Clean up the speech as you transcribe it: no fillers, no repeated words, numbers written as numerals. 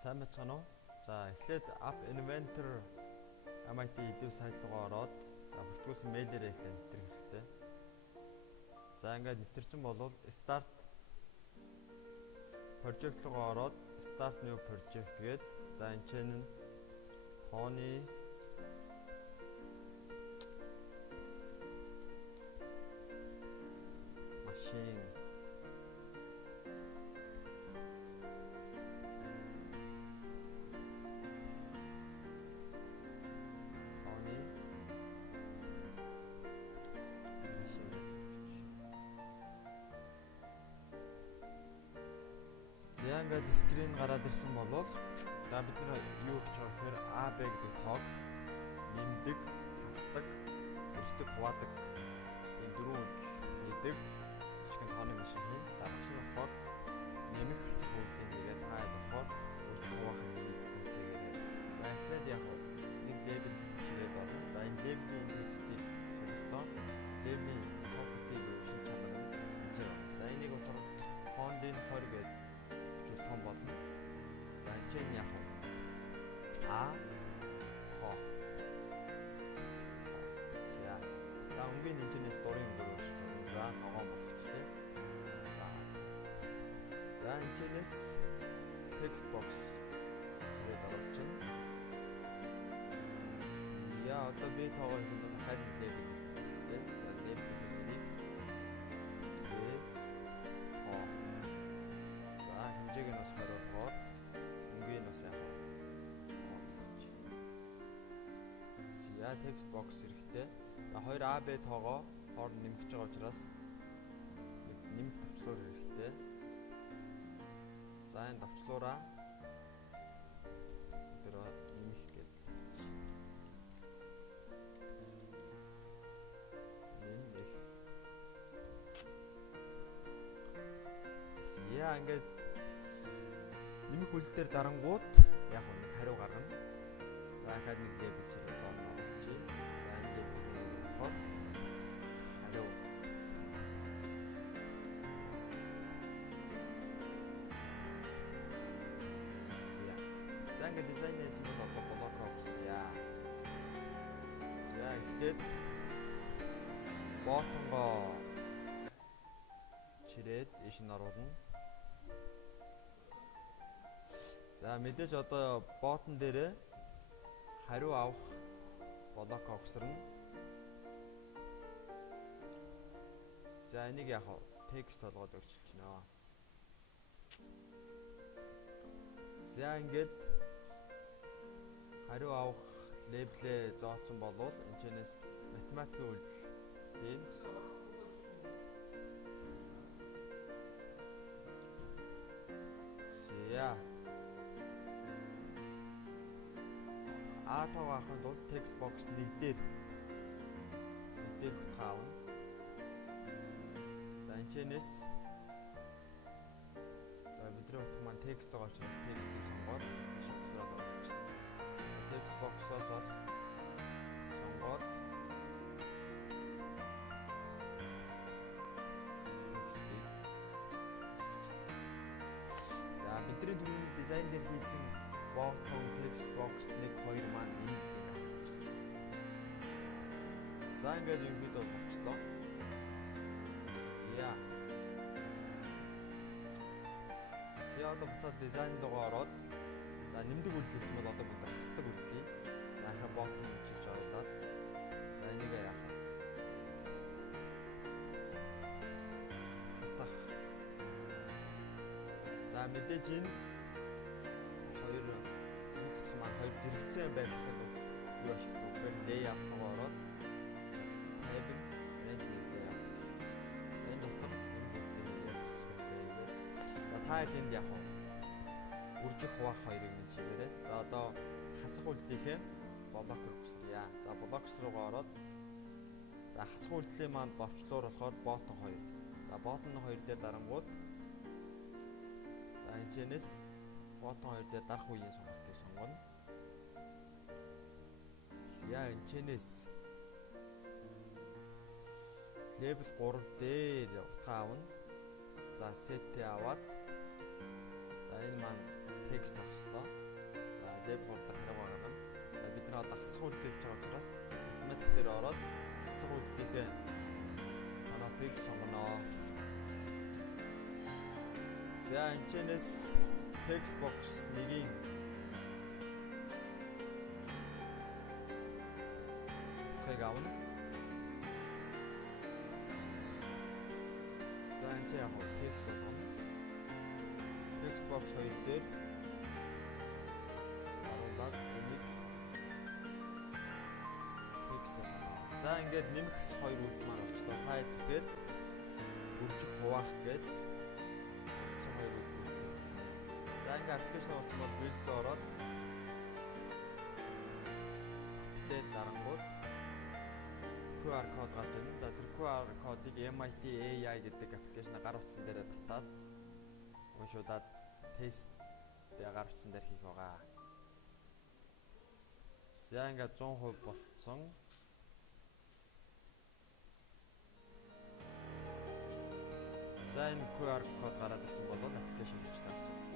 Сайн мэцхан уу? За эхлээд App Inventor MIT эдийн саялагаа ороод бүртгүүлсэн мэйлээрээ эхлээ нэвтрэх хэрэгтэй. За ингээд нэвтэрсэн болвол Start Project руугаа ороод Start New Project гээд за энэ ч нь тооны машин За ингээд скрин гараад ирсэн болвол за бид нар юу гэж байгаа гэхээр AB гэдэг тоог нэмдэг, хасдаг, өрсдөг, хуваадаг энэ дөрвөн хийдэг жижигхэн тооны машин хийн. За машин болохоор нэмэх, хасах үйлдэл нэгээд та болохоор өрж хуваахын үйлцээгээр. За эхлээд яг нэг лейбл чигээд болно. За энэ лейблийн текстийг солихдоо лейблийн property шинж чанар нь хэмжээ. За энийг утга фондын 20 гэдэг том болно. За энэ чинь яг хо. За өнгийн энэчнээс дурын өнгөөр өшөж байна. За ногоон болгочтой. За энэчнээс text box тэгээд оруулчихна. Яа одоо би тоогоо хийх нь дахиад лейбл. За лейблийн нэрийг хэмжээг нь бас харуулгаар өнгийн бас яг оруулж. За text box хэрэгтэй. За хоёр AB тоогоо хооронд нэмэх гэж байгаа учраас нэмэх төвчлөр хэрэгтэй. За энэ төвчлөраа тэр нэмэх гэдэг. Нэмэх. Яа ингээд нэмэх үйлдэлээр дарангууд яг нэг хариу гаргана. За дахиад нэг лейбл чирээ дооноо оруулчих. За энэ лейблийн нэр болохоор хариу. За ингээд дизайн хийж байгаа болоод авчихъя. За эхлээд ботонгоо чирээд иш нь оруулна. За мэдээж одоо ботон дээрээ хариу авах блок огсорно. За энийг яг текст толгойд өрчилж байна. За ингээд хариу авах лейблээ зооцсон болвол энэчнээс математикийн үйлдэл хийн. За тоог авахын тулд text box нэгдээр хутгаав. За энэчнээс за бидний утга маань text байгаа учраас текстийг сонгоод шивсраад оруулчих. Text box-оос бас сонгоод текстийг. За бидний түрүүний дизайн дээр хийсэн bottom text box 1 2 маань энд авчих. За ингээд юм бид болчихлоо. Яа. За одоо буцаад дизайн руугаа ороод за нэмдэг үйлдэлсэн бол одоо бид хасдаг үйлдэлээ. За ахаа bottom чигч оруулаад за энийг яах вэ? Хасах. За мэдээж энэ хоёр зэрэгцэн байдлаар юу ашиглах вэ? Layout руу ороод table and layout. Энэ дотор за та энд яг үржих хуваах хоёрыг нь чигээрээ. За одоо хасах үйлдэлийнхээ блокер хүсье. За блокс руугаа ороод за хасах үйлдэлийн маань довчлуур болохоор bottom 2. За bottom 2 дээр дарангууд за энэчнээс bottom 2 дээр дарах үеийн сонголтыг сонгоно. Яа энэчнээс level 3 дээр утга авна. За set аваад за энэ маань текст байх ёстой. За label-ууд хэрэг байгаа юм. Бид нэр одоо хасах үйлдэл хийж байгаа учраас автоматик дээр ороод хасах үйлдэлээ манай пэйж сонгоно. За энэчнээс text box нэгийг авна. За энэ яг text болгоно. Text box 2 дээр даруулаад энийг text болгоно. За ингээд нэмэх хасах 2 үйлдэл маань болчлоо. Та тэгэхээр үржих хуваах гээд хасах 2 үйлдэл. За ингээд аппликейшн болчиход build-д ороод дээр дарангууд QR код гарч ирнэ. За тэр QR кодыг MIT AI гэдэг аппликейшн гар утсан дээр татаад уншуулад тест гар утсан дээр хийх байгаа. За ингээд 100% болцсон. За энэ QR код гараад ирсэн бол аппликейшн бичлээ гэсэн.